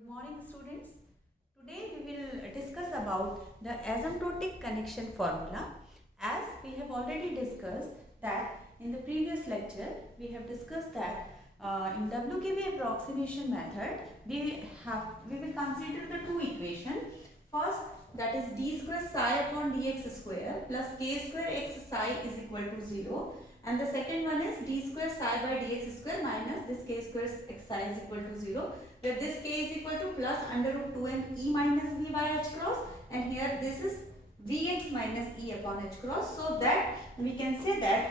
Good morning students. Today we will discuss about the asymptotic connection formula. As we have already discussed that in the previous lecture we have discussed that in WKB approximation method we will consider the two equations. First, that is d square psi upon dx square plus k square x psi is equal to 0, and the second one is d square psi by dx square minus this k square x psi is equal to 0, where this k is equal to plus under root 2n e minus v by h cross, and here this is vx minus e upon h cross. So that we can say that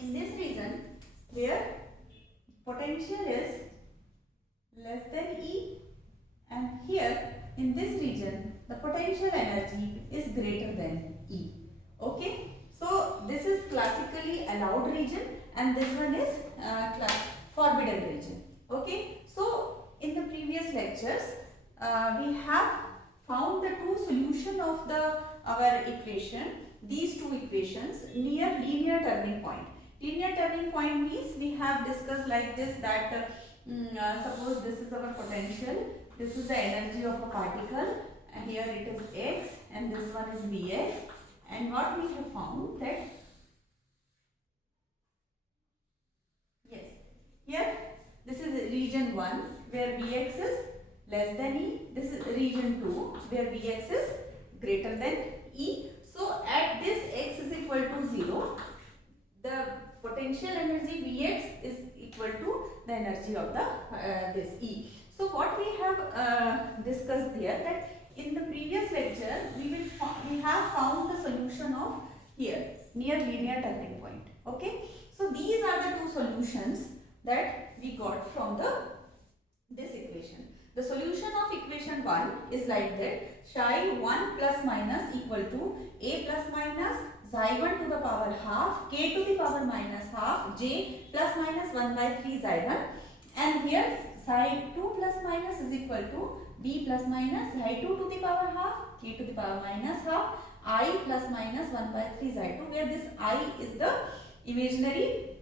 in this region where potential is less than E, and here in this region the potential energy is greater than E. Okay, so this is classically allowed region and this one is forbidden region. Okay, so in the previous lectures we have found the two solution of our equation, these two equations near linear turning point. Linear turning point means we have discussed like this that suppose this is our potential, this is the energy of a particle, and here it is x and this one is vx, and what we have found that yes, here this is region 1 where vx is less than e, this is region 2 where vx is greater than e. So at this x is equal to 0, the potential energy Vx is equal to the energy of the this E. So what we have discussed there, that in the previous lecture we have found the solution of here near linear turning point. Okay, so these are the two solutions that we got from this equation. The solution of equation 1 is like that: psi 1 plus minus equal to a plus minus xi 1 to the power half k to the power minus half j plus minus 1 by 3 xi 1, and here psi 2 plus minus is equal to b plus minus xi 2 to the power half k to the power minus half I plus minus 1 by 3 xi 2, where this I is the imaginary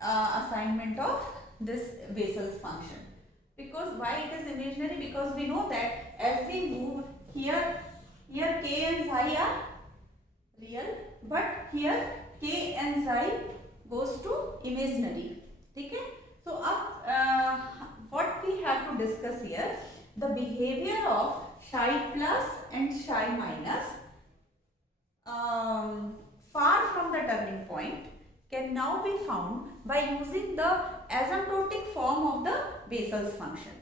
assignment of this Bessel's function. Because why it is imaginary? Because we know that as we move here k and psi are real, but here k and psi goes to imaginary. Okay, so what we have to discuss here, the behavior of psi plus and psi minus far from the turning point can now be found by using the asymptotic form of the Bessel's function.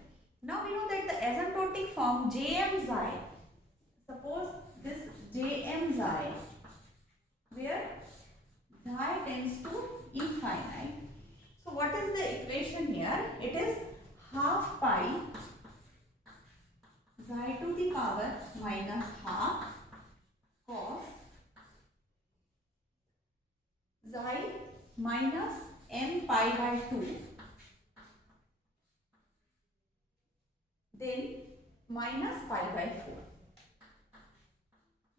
Now we know that the asymptotic form Jm psi, suppose this Jm psi where psi tends to infinite. So what is the equation here? It is half pi psi to the power minus half cos psi minus m pi by 2, then minus pi by 4.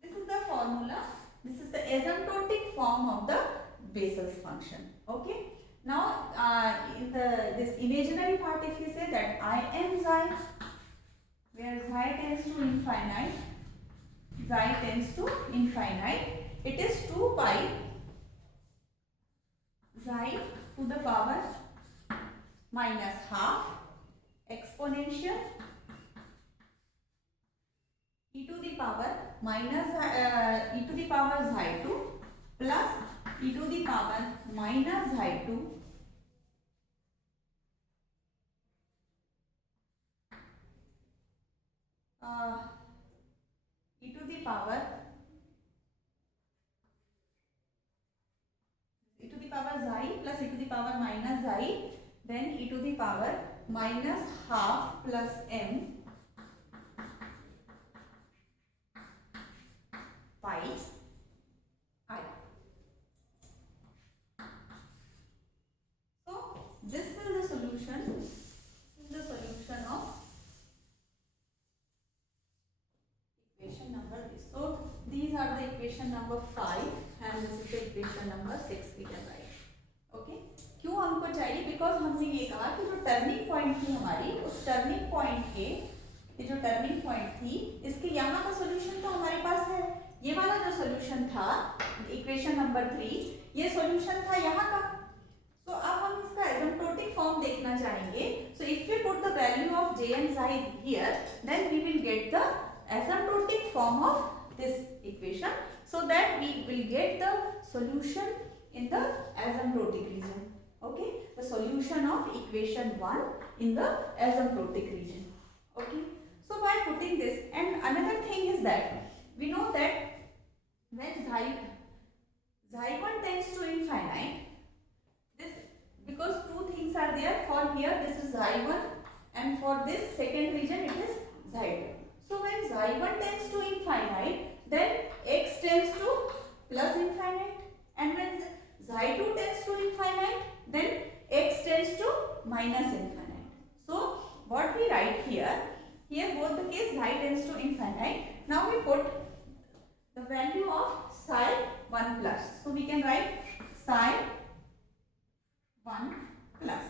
This is the formula. This is the asymptotic form of the Bessel's function. Okay. Now in this imaginary part, if you say that I am psi, where psi tends to infinite, it is 2 pi psi to the power minus half exponential e to the power minus e to the power psi 2 plus e to the power minus psi 2 e to the power psi plus e to the power minus psi, then e to the power minus half plus m pi I. So this is the solution. This is the solution of equation number this. So these are the equation number 5 and this is the equation number 6 we can write. Okay, क्यों हमको चाहिए, because हमने ये कहा कि जो turning point थी हमारी, उस टर्निंग पॉइंट के, ये जो टर्निंग पॉइंट थी, इसके यहाँ का सोल्यूशन तो हमारे पास है। ये वाला जो सोल्यूशन था इक्वेशन नंबर 3, ये सोल्यूशन था यहाँ का। तो अब हम इसका एसिम्प्टोटिक फॉर्म देखना चाहेंगे। So if we put the value of J and Xi here, then we will get the asymptotic form of this equation, so that we will get the solution in the asymptotic region. Okay, the solution of equation 1 in the asymptotic region. Okay, so by putting this, and another thing is that we know that when xi1 tends to infinite, this, because two things are there, for here this is xi1 and for this second region it is xi2. So when xi1 tends to infinite, then x tends to plus infinite, and when xi2 tends to infinite, then x tends to minus infinite. So what we write here, both the case xi tends to infinite. Now we put the value of psi1 plus. So we can write psi1 plus.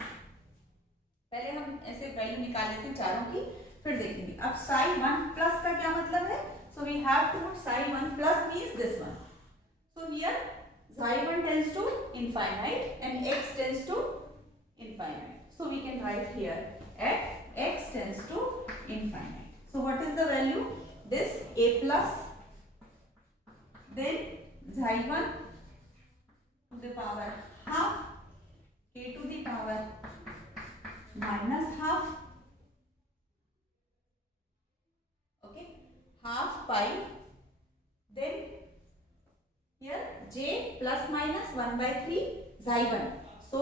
पहले हम ऐसे value निकाल लेते हैं चारों की, फिर देखेंगे। अब psi1 plus का क्या मतलब है? So we have to put psi1 plus means this one. So here xi1 tends to infinite and x tends to infinite. So we can write here at x tends to infinite. So what is the value? This a plus, then xi1 to the power half, a to the power minus half, okay, half pi, then here j plus minus 1 by 3 xi1. So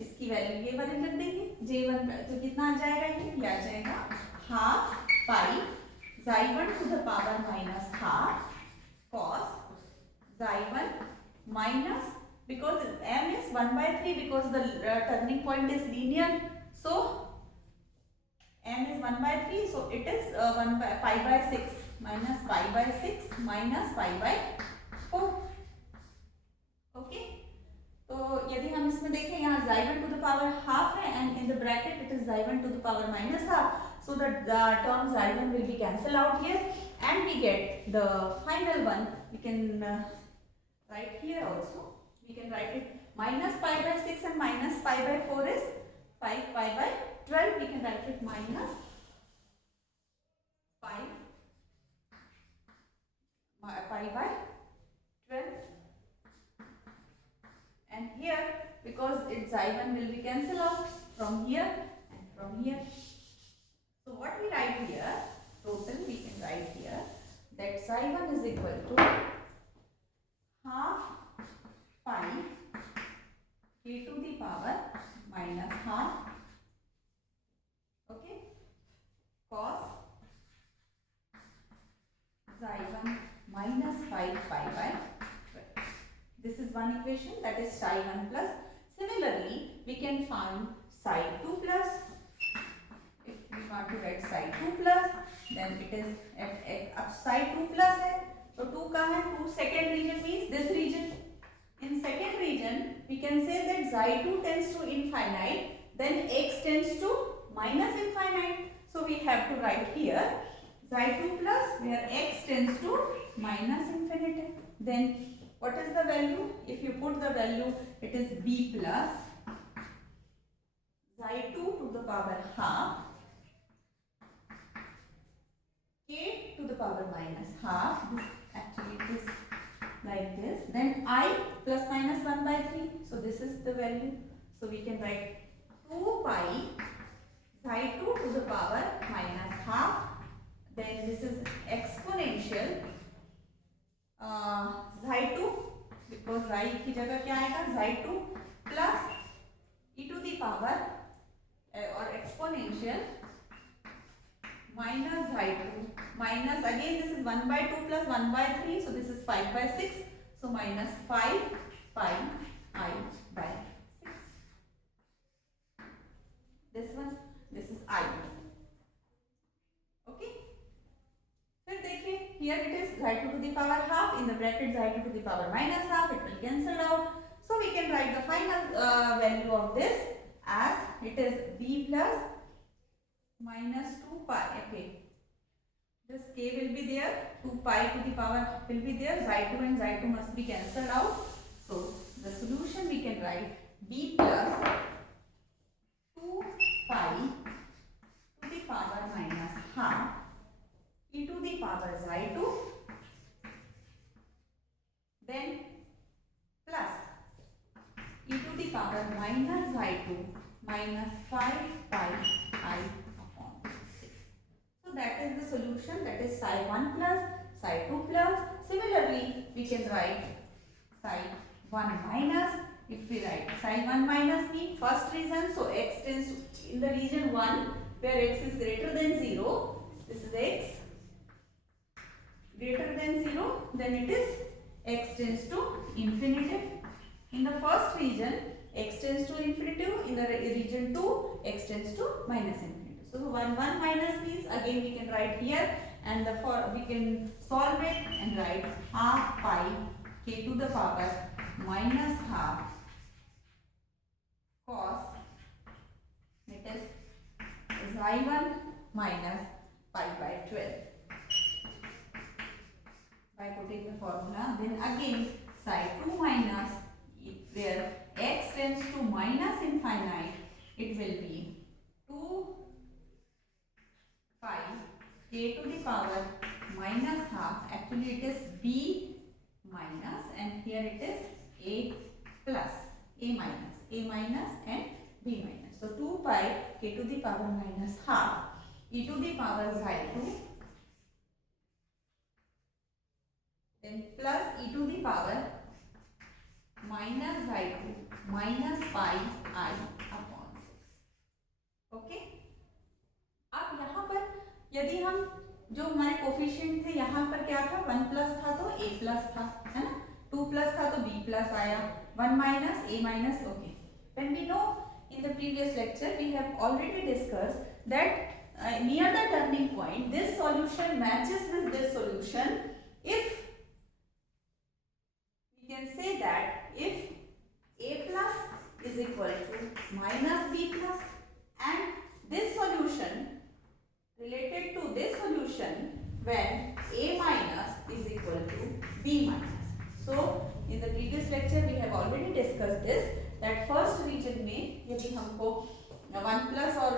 इसकी value ये वाली रख देंगे, j1 तो कितना आ जाएगा, ये आ जाएगा half pi xi1 to the power minus half cos xi1 minus, because m is 1 by 3 because the turning point is linear, so m is 1 by 3, so it is 1 by pi by 6 minus pi by 6 minus pi by 4. Okay, तो यदि हम इसमें देखें, यहाँ xi1 to the power half है and in the bracket it is xi1 to the power minus half, so that the term xi1 will be cancelled out here and we get the final one. We can write here also, we can write it minus pi by 6 and minus pi by 4 is pi by 12. We can write it minus pi by 12, and here because its xi1 will be cancelled out from here and from here. So what we write here, total we can write here that xi1 is equal to half pi k to the power minus half, okay, cos xi1 minus 5 pi by 12. This is one equation, that is psi1 plus. Similarly, we can find psi2 plus. If we want to write psi2 plus, then it is अब psi2 plus है, तो 2 कहाँ है? 2 second region means this region. In second region, we can say that xi2 tends to infinite, then x tends to minus infinite. So we have to write here xi2 plus where x tends to minus infinity. Then what is the value? If you put the value, it is b plus xi2 to the power half k to the power minus half. This actually it is like this. Then I plus minus 1 by 3. So this is the value. So we can write 2 pi xi2 to the power minus half. Then this is exponential xi2, because xi की जगह क्या आएगा? xi2 plus e to the power or exponential minus xi2 minus, again this is 1 by 2 plus 1 by 3, so this is 5 by 6, so minus 5 pi I by 6. This one, this is I. Okay. फिर देखिए, here it is xi2 to the power half, in the bracket xi2 to the power minus half, it will cancel out. So we can write the final value of this as it is b plus minus 2 pi. Okay, this k will be there, 2 pi to the power will be there, xi2 and xi2 must be cancelled out. So the solution we can write b plus 2 pi to the power minus half e to the power xi2, then plus e to the power minus xi2 minus 5 pi I upon 6. So that is the solution, that is psi1 plus psi2 plus. Similarly, we can write psi1 minus. If we write psi1 minus means first region, so x tends in the region 1 where x is greater than 0. This is x greater than 0, then it is x tends to infinity. In the first region, x tends to infinity. In the region 2, x tends to minus infinity. So 1 minus means again we can write here, and we can solve it and write half pi k to the power minus half cos, it is xi1 minus pi by 12. By putting the formula, then again psi2 minus, where x tends to minus infinite, it will be 2 pi k to the power minus half. Actually it is b minus, and here it is a plus, a minus and b minus. So 2 pi k to the power minus half e to the power xi2, then plus e to the power minus xi2 minus pi I upon 6. Okay, अब यहाँ पर यदि हम जो हमारे coefficient थे, यहाँ पर क्या था, 1 प्लस था तो a प्लस था, है ना, 2 प्लस था तो b प्लस आया, 1 minus a minus. Okay, when we know in the previous lecture we have already discussed that near the turning point this solution matches with this solution if we can say that if a plus is equal to minus b plus, and this solution related to this solution when a minus is equal to b minus. So in the previous lecture we have already discussed this, that first region में यदि हमको 1 plus और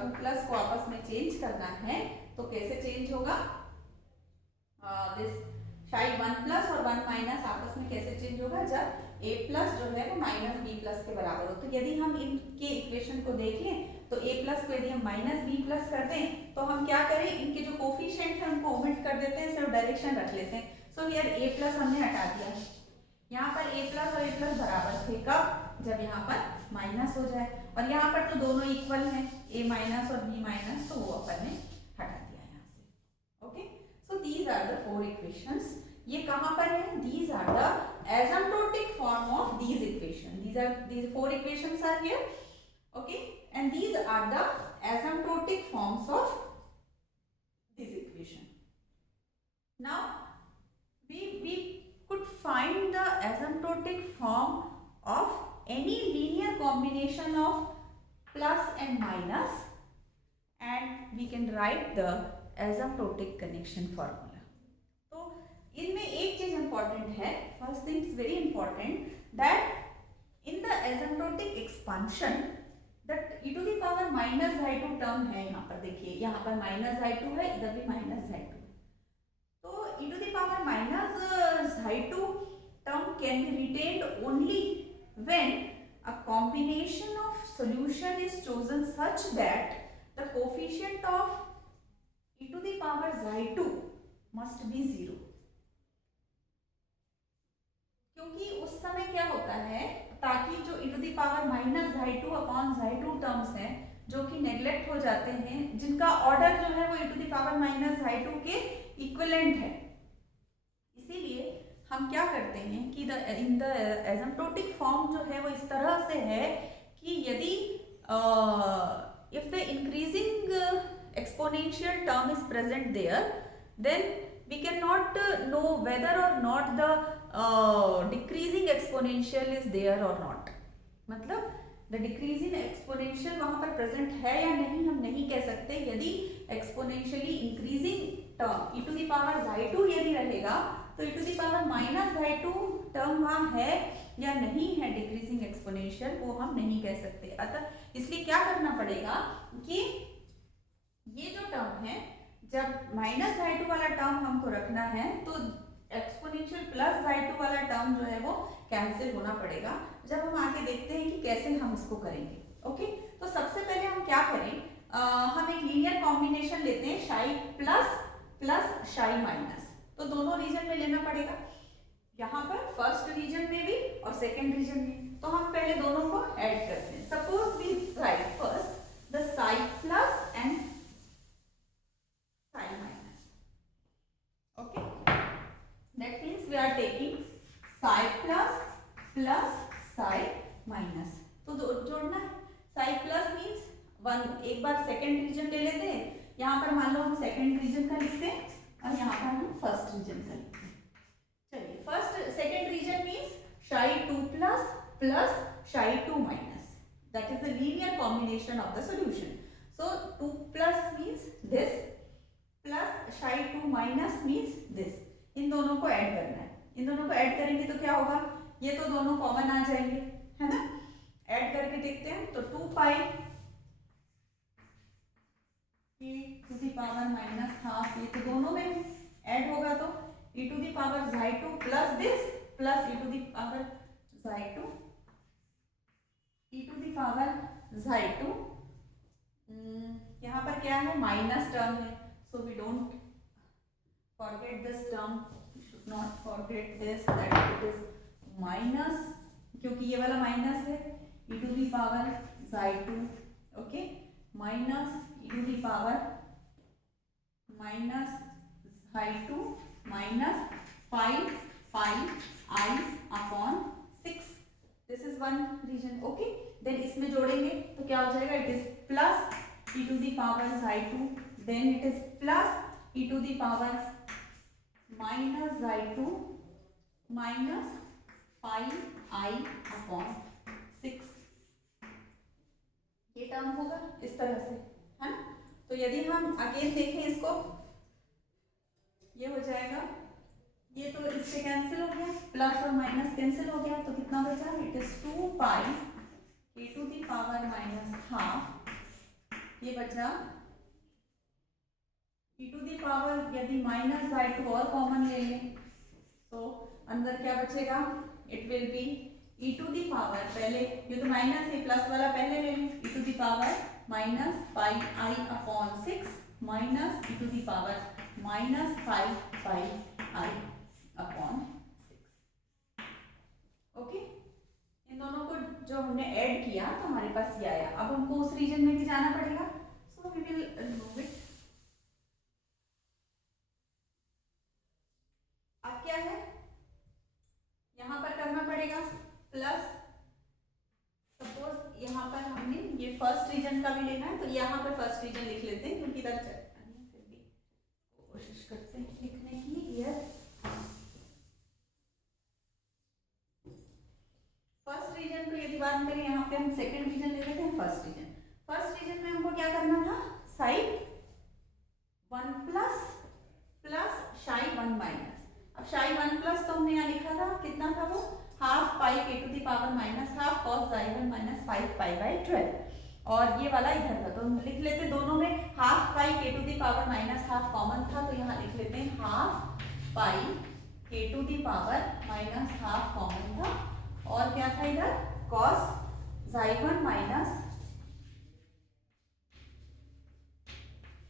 2 plus को आपस में change करना है तो कैसे चेंज होगा, दिस शायद 1 प्लस और 1 माइनस आपस में कैसे चेंज होगा, जब a प्लस जो है वो माइनस b प्लस के बराबर हो. तो यदि हम इनके इक्वेशन को देख लें तो a प्लस को यदि हम माइनस b प्लस कर दें तो हम क्या करें, इनके जो कोफिशिएंट है उनको ओमिट कर देते हैं, सिर्फ डायरेक्शन रख लेते हैं. सो हियर a प्लस हमने हटा दिया, यहाँ पर a प्लस और a प्लस बराबर थे, कब, जब यहाँ पर माइनस हो जाए, और यहाँ पर तो दोनों इक्वल हैं, a माइनस और b माइनस, तो वो अपन ने हटा दिया यहाँ से. Okay, so these are the 4 equations. ये कहाँ पर है, these are the asymptotic form of these equation. These 4 equations are here. Okay, and these are the asymptotic forms of this equation. Now we could find the asymptotic form of any linear combination of plus and minus, and we can write the asymptotic connection formula. इनमें एक चीज important है, first thing is very important, that in the asymptotic expansion that e to the power minus xi2 term है, यहाँ पर देखिए, यहाँ पर माइनस xi2 है, इधर भी माइनस xi2, तो e to the power minus xi2 term can be retained only when a combination of solution is chosen such that the coefficient of e to the power xi2 must be 0. क्योंकि उस समय क्या होता है, ताकि जो e to the power minus xi2 upon xi2 terms हैं जो कि नेग्लेक्ट हो जाते हैं, जिनका ऑर्डर जो है वो e to the power minus xi2 के इक्विवेलेंट है, इसीलिए हम क्या करते हैं कि इन द एसिम्प्टोटिक फॉर्म जो है वो इस तरह से है कि यदि if the increasing exponential term is present there, then we cannot know whether or not the decreasing exponential is there or not. मतलब द डिक्रीजिंग एक्सपोनेंशियल वहां पर प्रेजेंट है या नहीं हम नहीं कह सकते। यदि exponentially increasing term e to the power xi2 यदि रहेगा तो e to the power minus xi2 term वहां है या नहीं है डिक्रीजिंग एक्सपोनेंशियल, वो हम नहीं कह सकते। अतः इसलिए क्या करना पड़ेगा कि ये जो टर्म है, जब माइनस xi2 वाला टर्म हमको रखना है तो एक्सपोनेंशियल प्लस xi2 वाला टर्म जो है वो कैंसिल होना पड़ेगा। जब हम आगे देखते हैं कि कैसे हम इसको करेंगे। ओके, तो सबसे पहले हम क्या करें, हम एक लीनियर कॉम्बिनेशन लेते हैं शाई प्लस प्लस शाई माइनस। तो दोनों रीजन में लेना पड़ेगा, यहाँ पर फर्स्ट रीजन में भी और सेकेंड रीजन में। तो हम पहले दोनों को ऐड करते हैं। Suppose we write first the psi plus and psi minus. Okay, that means we are taking psi plus plus psi minus। तो जोड़ना है। psi plus means वन, एक बार सेकेंड रीजन ले लेते हैं। यहाँ पर मान लो हम सेकेंड रीजन का लिखते हैं और यहाँ पर हम फर्स्ट रीजन का लिखते हैं। चलिए, first second region means psi2 plus plus psi2 minus, that is the linear combination of the solution। so 2 plus means this plus psi2 minus means this। इन दोनों को ऐड करना है। इन दोनों को ऐड करेंगे तो क्या होगा, ये तो दोनों कॉमन आ जाएंगे, है ना। ऐड करके देखते हैं तो 2 pi e to the power minus half, ये तो दोनों में ऐड होगा तो e to the power xi2 plus this plus e to the power xi2 e to the power xi2। यहाँ पर क्या है, माइनस टर्म है, so we don't forget this term, you should not forget this, that it is minus, क्योंकि ये वाला minus है, e to the power xi2, okay, minus e to the power minus xi2 minus 5 i upon 6। This is one region. Okay, then इसमें जोड़ेंगे तो क्या हो जाएगा, it is plus e to the power xi2, then it is plus e to the power minus xi2 minus 5i upon 6। ये term होगा इस तरह से, है ना। तो यदि हम अगेन देखें इसको, ये हो जाएगा, ये तो इससे कैंसिल हो गया, प्लस और माइनस कैंसिल हो गया, तो कितना बचा, it is 2 pi e to the power minus half, ये बचा e टू दी पावर, यदि माइनस xi2 और कॉमन ले लें तो अंदर क्या बचेगा, it will be e to the power, पहले ये तो माइनस है, प्लस वाला पहले ले लें, e to the power minus 5i upon 6 minus e to the power minus 5i upon 6। Okay, इन दोनों को जो हमने ऐड किया तो हमारे पास ये आया। अब हमको उस रीजन में भी जाना पड़ेगा, so we will remove it. अब क्या है, यहाँ पर करना पड़ेगा प्लस, सपोज यहाँ पर हमने ये फर्स्ट रीजन का भी लेना है तो यहाँ पर फर्स्ट रीजन लिख लेते हैं, क्योंकि इधर फिर भी कोशिश करते हैं लिखने की। हियर फर्स्ट रीजन को यदि बात करें, यहाँ पे हम सेकंड रीजन ले लेते हैं फर्स्ट रीजन। फर्स्ट रीजन में हमको क्या करना था, साइड 1 प्लस प्लस शाई 1 माइनस। अब शाई 1 प्लस तो हमने यहाँ लिखा था, कितना था वो, हाफ पाई के to the power minus half cos xi1 minus 5 pi by 12, और ये वाला इधर था तो हम लिख लेते, दोनों में हाफ पाई के to the power minus half common था तो यहाँ लिख लेते हैं हाफ पाई के to the power minus half common था, और क्या था इधर, cos xi1 minus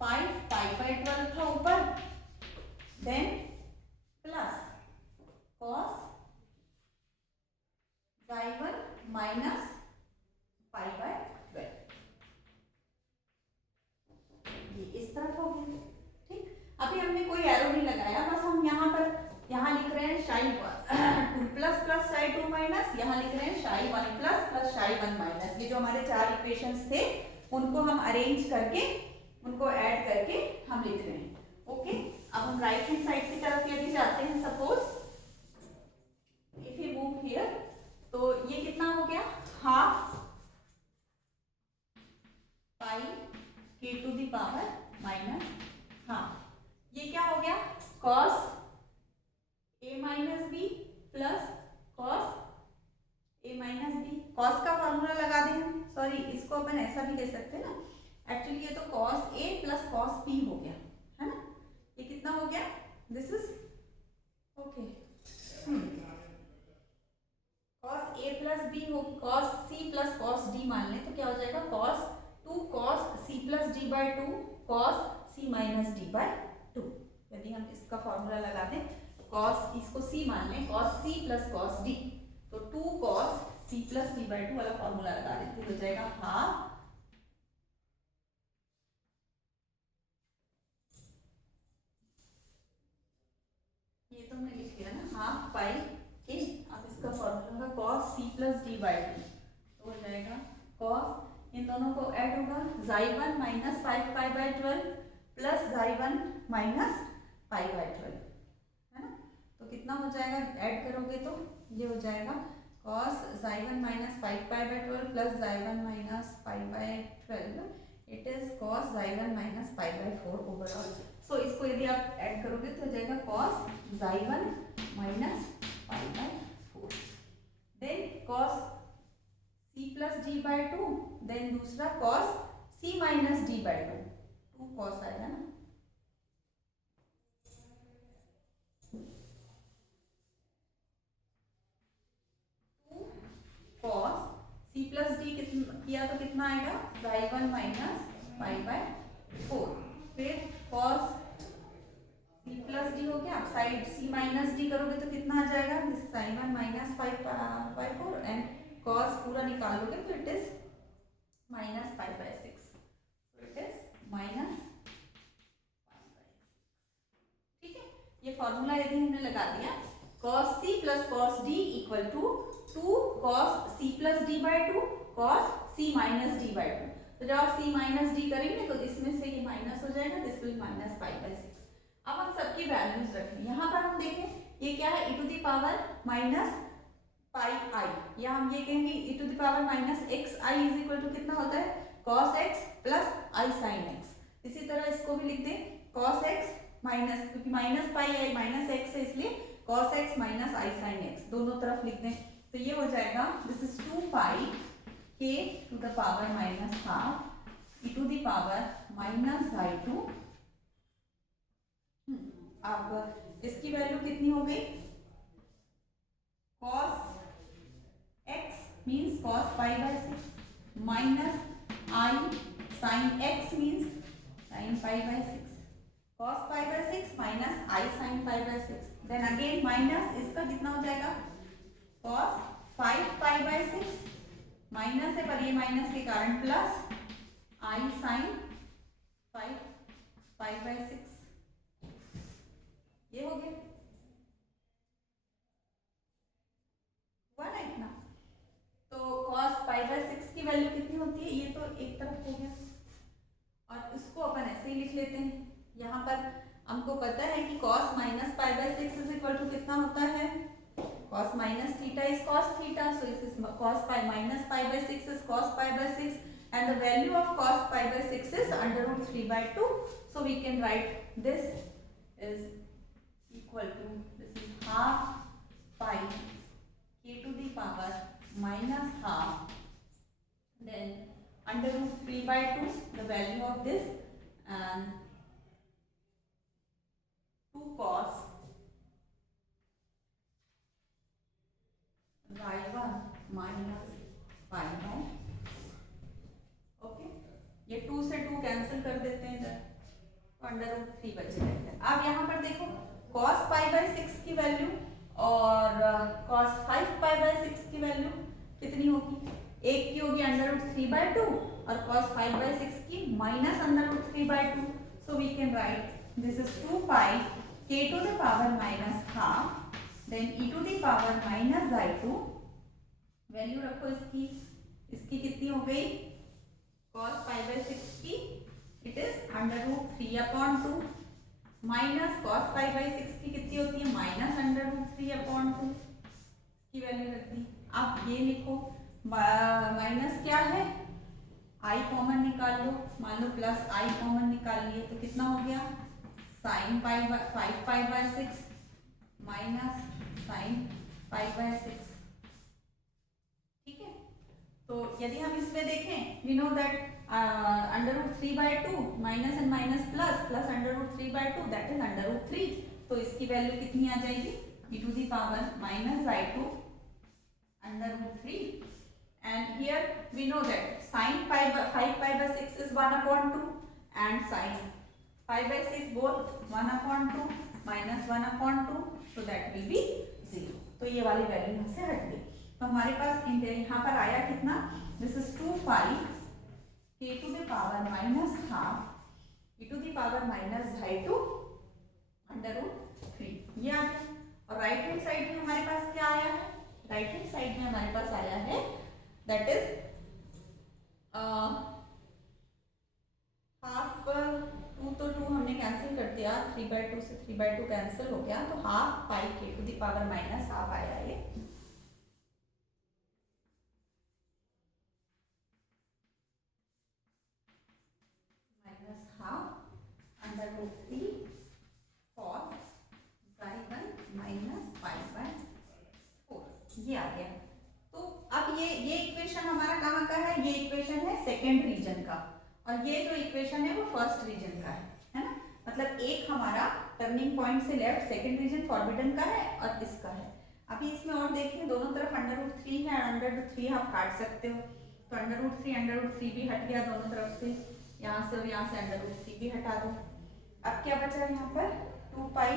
5 pi by 12 था ऊपर, then plus cos xi1 minus 5 by 12, ये इस तरफ हो गया। ठीक, अभी हमने कोई एरो नहीं लगाया, बस हम यहाँ पर यहाँ लिख रहे हैं शाई 2 प्लस प्लस शाई 2 माइनस, यहाँ लिख रहे हैं शाई 1 प्लस प्लस शाई 1 माइनस। ये जो हमारे 4 इक्वेशंस थे उनको हम अरेंज करके, उनको ऐड करके हम लिख रहे हैं। ओके, अब हम राइट हैंड साइड की तरफ यदि जाते हैं, suppose if you move here, तो ये कितना हो गया, हाफ माइनस हाफ। ये क्या हो गया, cos A minus B plus cos A minus B. Cos का फॉर्मूला लगा दें हम, सॉरी इसको अपन ऐसा भी ले सकते हैं ना, एक्चुअली ये तो cos A plus cos B हो गया है ना। ये कितना हो गया, this is okay, cos A plus B हो, cos C plus cos D मान लें तो क्या हो जाएगा, cos 2 cos C plus D by 2 cos C minus D by 2। यदि हम इसका फॉर्मूला लगा दें, कॉस इसको सी मान लें, cos C plus cos D, तो 2 cos C plus D by 2 वाला फॉर्मूला लगा दें तो हो जाएगा हाफ ये तो हमने लिख लिया ना, हाफ पाई के। अब इसका फॉर्मूला होगा cos C plus D by 2 तो हो जाएगा कॉस, इन दोनों को ऐड होगा, xi1 minus 5π/12 plus xi1 minus π/12 है ना। तो कितना हो जाएगा, ऐड करोगे तो ये हो जाएगा cos xi1 minus 5π/12 plus xi1 minus π/12, it is cos xi1 minus π/4 overall. So इसको यदि आप ऐड करोगे तो हो जाएगा cos xi1 minus π/4, then cos c plus D by 2, then दूसरा cos c minus D by 2, 2 cos आएगा ना, cos c प्लस डी किया तो कितना आएगा, xi1 माइनस π/4, फिर cos c प्लस डी हो गया, साइड c माइनस डी करोगे तो कितना आ जाएगा, sin1 माइनस 5/4 एंड cos पूरा निकालोगे तो it is minus π/6, it is minus π/6। ठीक है, ये फॉर्मूला यदि हमने लगा दिया, cos c plus cos d equal to 2 cos c plus D by 2 cos c minus D by 2। तो जब आप c माइनस डी करेंगे तो इसमें से ये माइनस हो जाएगा, दिस विल माइनस π/6। अब हम सबकी वैल्यूज रखें, यहाँ पर हम देखें ये क्या है, e to the power minus pi I, या हम ये कहेंगे e to the power minus X I is equal to कितना होता है, cos x plus I sine x। इसी तरह इसको भी लिख दें cos x माइनस, क्योंकि minus pi I minus X है इसलिए cos x minus I sine x, दोनों तरफ लिख दें तो ये हो जाएगा, this is 2 pi k to the power minus half e to the power minus i2। अब इसकी वैल्यू कितनी हो गई, cos x means cos π/6 minus i sin x means sin π/6, cos π/6 minus i sin π/6, then again minus इसका कितना हो जाएगा, cos 5π/6 minus है पर ये माइनस के कारण प्लस i sin 5π/6, ये हो गया, हुआ ना इतना। तो cos π/6 की वैल्यू कितनी होती है, ये तो एक तरफ हो गया और इसको अपन ऐसे ही लिख लेते हैं। यहाँ पर हमको पता है कि cos minus π/6 is equal to कितना होता है, cos minus theta is cos theta, so इस cos π minus π/6 is cos π/6 and the value of cos π/6 is √3/2, so we can write this is equal to, this is half pi k to the power minus half, then √3/2 the value of this, and 2 cos y1 minus y1। Okay, ये 2 से 2 cancel कर देते हैं इधर, तो √3 बच जाएगा। अब यहाँ पर देखो cos π/6 की वैल्यू और cos 5π/6 की वैल्यू कितनी होगी, एक की होगी √3/2 और cos 5/6 की minus √3/2, so we can write this is 2 pi k to the power minus half, then e to the power minus i2, value रखो इसकी, इसकी कितनी हो गई, cos π/6 की इट इज √3/2 माइनस cos π/6 की कितनी होती है, माइनस √3/2 की वैल्यू रख दी। अब ये लिखो माइनस क्या है, आई कॉमन निकाल लो, मान लो प्लस आई कॉमन निकाल लिए तो कितना हो गया साइन पाई 5 पाई/6 माइनस साइन पाई/6। ठीक है, तो यदि हम इसमें देखें we know that √3/2 minus and minus plus plus √3/2 that is √3। तो इसकी वैल्यू कितनी आ जाएगी e⁻² -i2 √3। and here we know that sin 5 pi/6 is 1/2 and sin pi/6 both 1/2 minus 1/2, so that will be 0। तो ये वाली वैल्यू यहाँ से हट गई। तो हमारे पास यहाँ पर आया कितना, this is 2 pi k⁻² -½ e⁻² √3 ये आ गया। और राइट हैंड साइड में हमारे पास क्या आया है, राइट हैंड साइड में हमारे पास आया है दैट इज हाफ 2 तो 2 हमने कैंसिल कर दिया, 3/2 से 3/2 कैंसिल हो गया, तो हाफ पाई k⁻½ आया ये। -½ √3 cos -π/4 ये आ गया। तो अब ये इक्वेशन हमारा कहाँ का है, ये इक्वेशन है सेकेंड रीजन का, और ये जो इक्वेशन है वो फर्स्ट रीजन का है ना। मतलब एक हमारा टर्निंग पॉइंट से लेफ्ट सेकेंड रीजन फॉरबिडन का है और इसका है। अभी इसमें और देखिए दोनों तरफ √3 है, √3 आप काट सकते हो, तो √3 भी हट गया दोनों तरफ से, यहाँ से और यहाँ से √3 भी हटा दो। अब क्या बचा है यहाँ पर 2 पाई,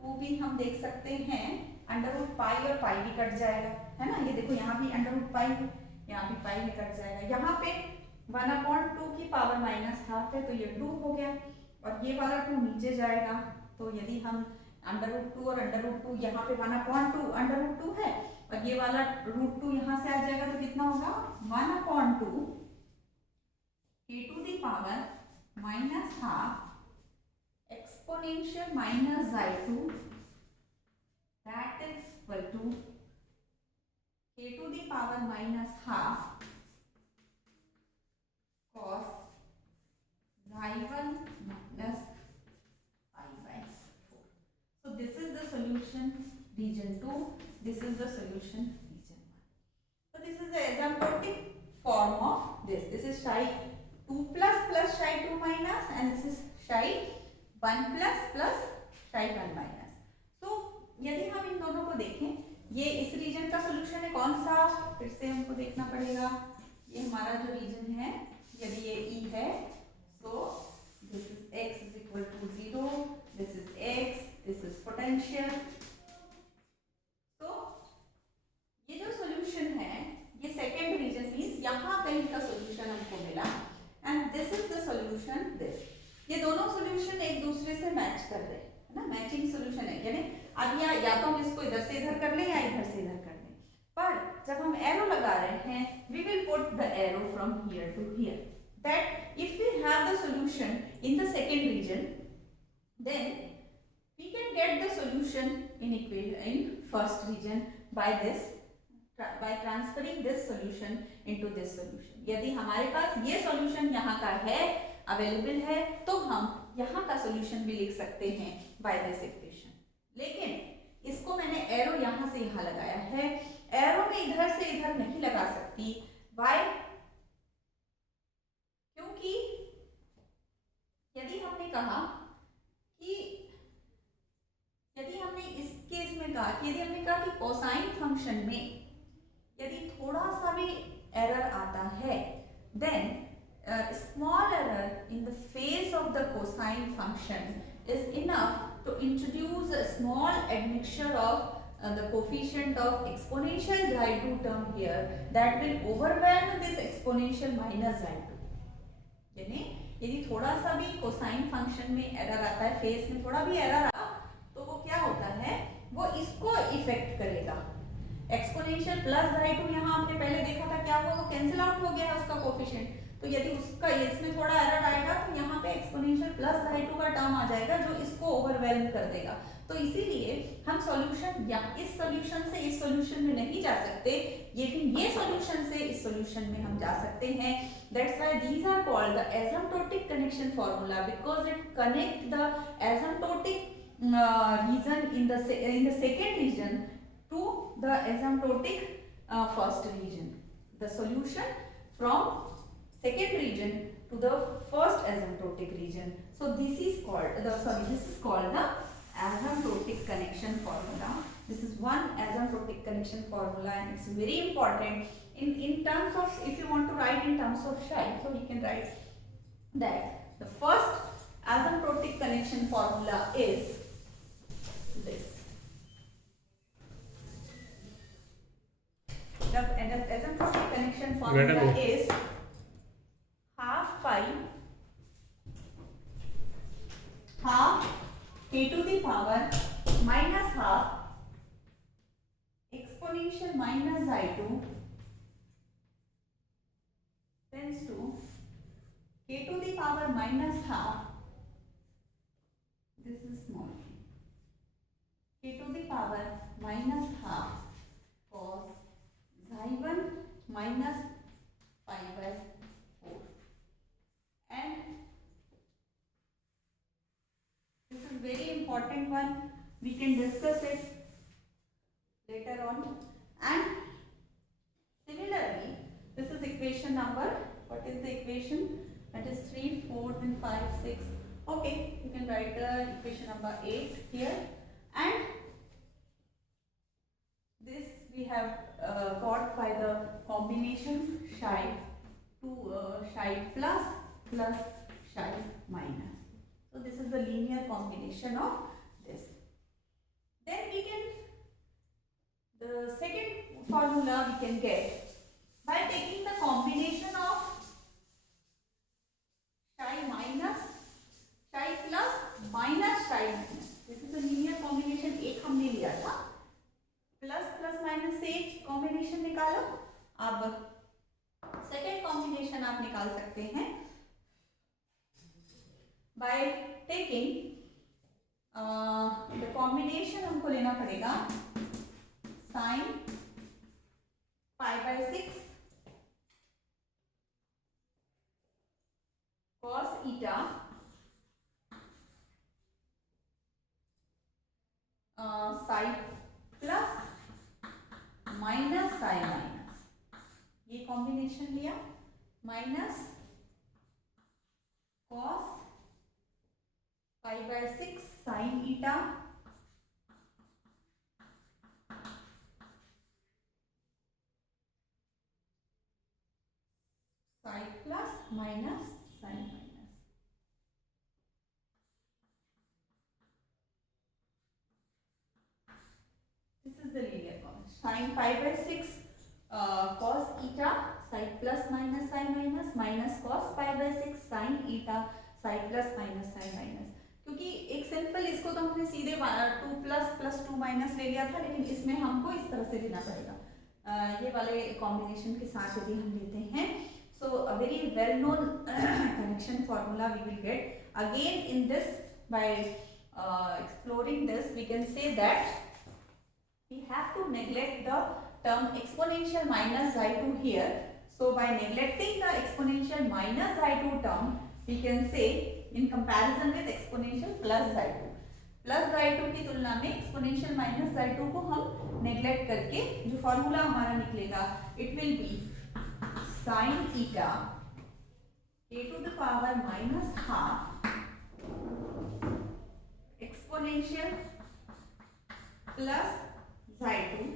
2 भी हम देख सकते हैं, √पाई और पाई भी कट जाएगा है ना। ये देखो यहाँ भी √पाई है, यहाँ भी पाई भी कट जाएगा। यहाँ पे 1/2 की पावर -½ है तो ये 2 हो गया, और ये वाला 2 नीचे जाएगा। तो यदि हम √2 और √2 यहाँ पे 1/2 √2 है, और ये वाला √2 यहाँ से आ जाएगा, तो कितना होगा 1/2 k⁻² exponential -i2 that is equal to k⁻² cos -1 minus π/4। So this is the solution region 2, this is the solution region 1। So this is the asymptotic form of this is psi 2 plus psi 2 minus, and this is psi 1 plus psi 1 minus। तो यदि हम इन दोनों को देखें, ये इस reason का solution है कौन सा, फिर से हमको देखना पड़ेगा। ये हमारा जो रीजन है, यदि ये E है तो this is x is equal to 0, this is x, this is potential. तो ये जो सोल्यूशन है ये सेकेंड रीजन मीन्स यहाँ कहीं का सोल्यूशन हमको मिला, and this is the solution this. ये दोनों सोल्यूशन एक दूसरे से मैच कर रहे हैं ना, मैचिंग सोल्यूशन है। यानी अब या तो हम इसको इधर से इधर कर लें या इधर से इधर कर लें, पर जब हम एरो लगा रहे हैं we will put the arrow from here to here, that if we have the solution in the second region then we can get the solution in first region by transferring this solution into this solution। यदि हमारे पास ये solution यहाँ का है, available है, तो हम यहाँ का solution भी लिख सकते हैं by this equation। लेकिन इसको मैंने एरो यहाँ से यहाँ लगाया है, एरो में इधर से इधर नहीं लगा सकती। Why? क्योंकि यदि हमने कहा कि यदि हमने इस केस में कहा कि यदि हमने कहा कि कोसाइन फंक्शन में यदि थोड़ा सा भी एरर आता है, then small error in the phase of the cosine function is enough to introduce a small admixture of the coefficient of exponential i2 term here that will overwhelm this exponential minus i2। यानी यदि थोड़ा सा भी cosine function में error आता है, face में थोड़ा भी एरर आता, तो वो क्या होता है, वो इसको इफेक्ट करेगा। एक्सपोनेंशियल प्लस i2 यहाँ आपने पहले देखा था क्या हुआ, वो कैंसिल आउट हो गया उसका कोफिशिएंट। तो यदि उसका इसमें थोड़ा एरर आएगा तो यहाँ पे एक्सपोनेंशियल प्लस i2 का टर्म आ जाएगा जो इसको ओवरवेल्म कर देगा। तो इसीलिए हम सॉल्यूशन या इस सॉल्यूशन से इस सॉल्यूशन में नहीं जा सकते, लेकिन ये सॉल्यूशन से इस सॉल्यूशन में हम जा सकते हैं. That's why these are called the asymptotic connection formula because it connect the asymptotic region in the second region to the asymptotic first region. The solution from second region to the first asymptotic region. So this is called the asymptotic connection formula. This is one asymptotic connection formula and it's very important in terms of, if you want to write in terms of psi, so we can write that the first asymptotic connection formula is this. The asymptotic connection formula is half pi half k to the power minus half exponential minus I2 tends to k to the power minus half, this is small, k to the power minus half cos xi1 minus pi by 4. And this is very important one, we can discuss it later on. And similarly, this is equation number, what is the equation? That is 3, 4, then 5, 6. Okay, you can write equation number 8 here. And this we have got by the combination psi plus plus psi minus. So this is the linear combination of this. Then we can, the second formula we can get by taking the combination of psi minus, psi plus minus psi minus. This is a linear combination, एक हमने लिया था, plus plus minus से एक combination निकाला. अब second combination आप निकाल सकते हैं बाय टेकिंग द कॉम्बिनेशन, हमको लेना पड़ेगा sine pi by 6 cos eta sine plus minus sine minus, ये कॉम्बिनेशन लिया, minus cos pi by 6 sine eta sine plus minus sine minus. This is the linear combination. Sin pi by 6 cos eta sin plus minus sin minus minus cos pi by 6 sin eta sin plus minus sin minus. क्योंकि एक simple इसको तो हमने सीधे 2 plus plus 2 minus ले लिया था, लेकिन इसमें हमको इस तरह से लेना पड़ेगा, ये वाले कॉम्बिनेशन के साथ यदि हम लेते हैं. So a very well known connection formula we will get. Again in this, by exploring this, we can say that we have to neglect the term exponential minus xi2 here. So by neglecting the exponential minus xi2 term, we can say in comparison with exponential plus xi2. Plus xi2 की तुलना में exponential minus xi2 को हम neglect करके जो formula हमारा निकलेगा, it will be sin eta k to the power minus half exponential plus xi2.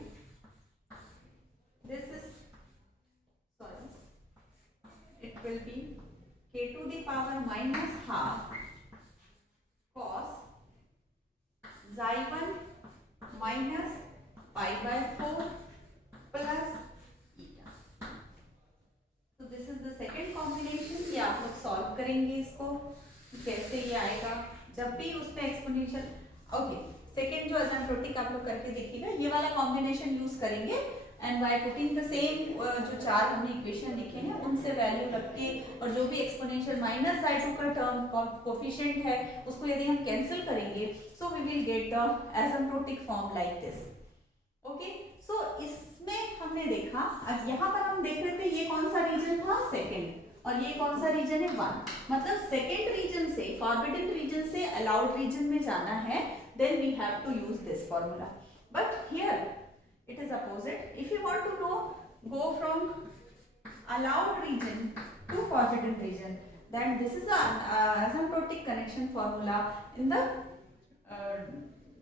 This is, sorry, it will be k to the power minus half cos xi1 minus pi by 4 plus eta. So this is the second combination. ये आप लोग solve करेंगे इसको, कैसे ये आएगा जब भी उसमें एक्सपोनेंशियल. ओके, सेकेंड जो एसिम्प्टोटिक आप लोग करके देखिएगा, ये वाला कॉम्बिनेशन यूज करेंगे and by putting the same जो चार हमने इक्वेशन लिखे हैं उनसे वैल्यू रख के, और जो भी एक्सपोनेंशियल माइनस xi2 का टर्म कोफिशिएंट है उसको यदि हम कैंसिल करेंगे, so we will get the asymptotic form like this. Okay, so इसमें हमने देखा, अब यहाँ पर हम देख रहे थे ये कौन सेकेंड और ये कौन सा रीजन है 1, मतलब सेकेंड रीजन से फॉरबिडन रीजन से अलाउड रीजन में जाना है, then we have to use this formula. But here it is opposite. If you want to know go from allowed region to forbidden region, then this is a asymptotic connection formula in the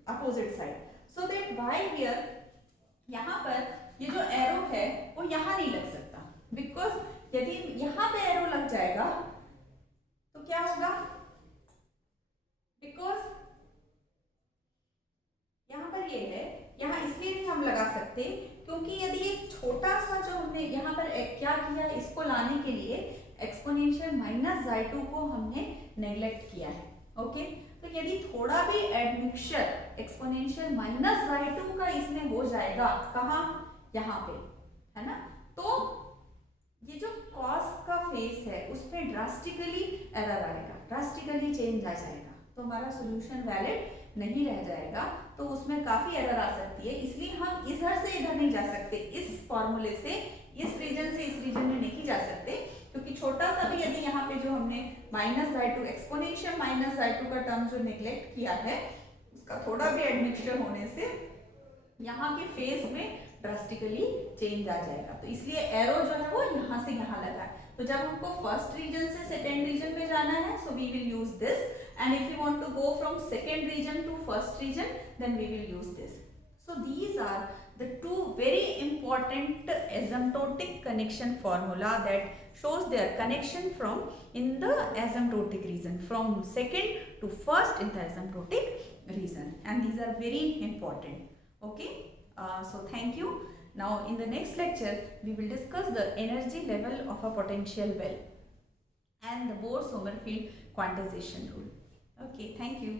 opposite side. So that why here यहाँ पर ये जो arrow है वो यहाँ नहीं लग सकता, बिकॉज यदि यहाँ पे एरो लग जाएगा तो क्या होगा, बिकॉज यहाँ पर ये है, यहाँ इसलिए नहीं हम लगा सकते क्योंकि यदि एक छोटा सा जो हमने यहाँ पर क्या किया, इसको लाने के लिए एक्सपोनेंशियल माइनस z2 को हमने नेग्लेक्ट किया है. ओके, तो यदि थोड़ा भी एडमिक्सचर एक्सपोनेंशियल माइनस z2 का इसमें हो जाएगा, कहाँ, यहाँ पे, है ना, तो ये जो कॉस का फेस है उसमें ड्रास्टिकली एरर आएगा, ड्रास्टिकली चेंज आ जाएगा, तो हमारा सोल्यूशन वैलिड नहीं रह जाएगा, तो उसमें काफी एरर आ सकती है. इसलिए हम इधर से इधर नहीं जा सकते, इस फॉर्मूले से इस रीजन से इस रीजन में नहीं जा सकते, क्योंकि छोटा सा भी यदि यहाँ पे जो हमने minus z2 exponential minus z2 का टर्म जो नेग्लेक्ट किया है, उसका थोड़ा भी एडमिक्सचर होने से यहाँ के फेस में ड्रास्टिकली चेंज आ जाएगा. तो इसलिए एरो जो है वो यहाँ से यहाँ लगा है. तो जब हमको फर्स्ट रीजन से सेकेंड रीजन में जाना है, so we will use this, and if you want to go from second region to first region, then we will use this. So these are the two very important asymptotic connection formula that shows their connection from in the asymptotic region, from second to first in the asymptotic region, and these are very important. Okay, so thank you. Now in the next lecture we will discuss the energy level of a potential well and the Bohr-Sommerfeld quantization rule. Okay, thank you.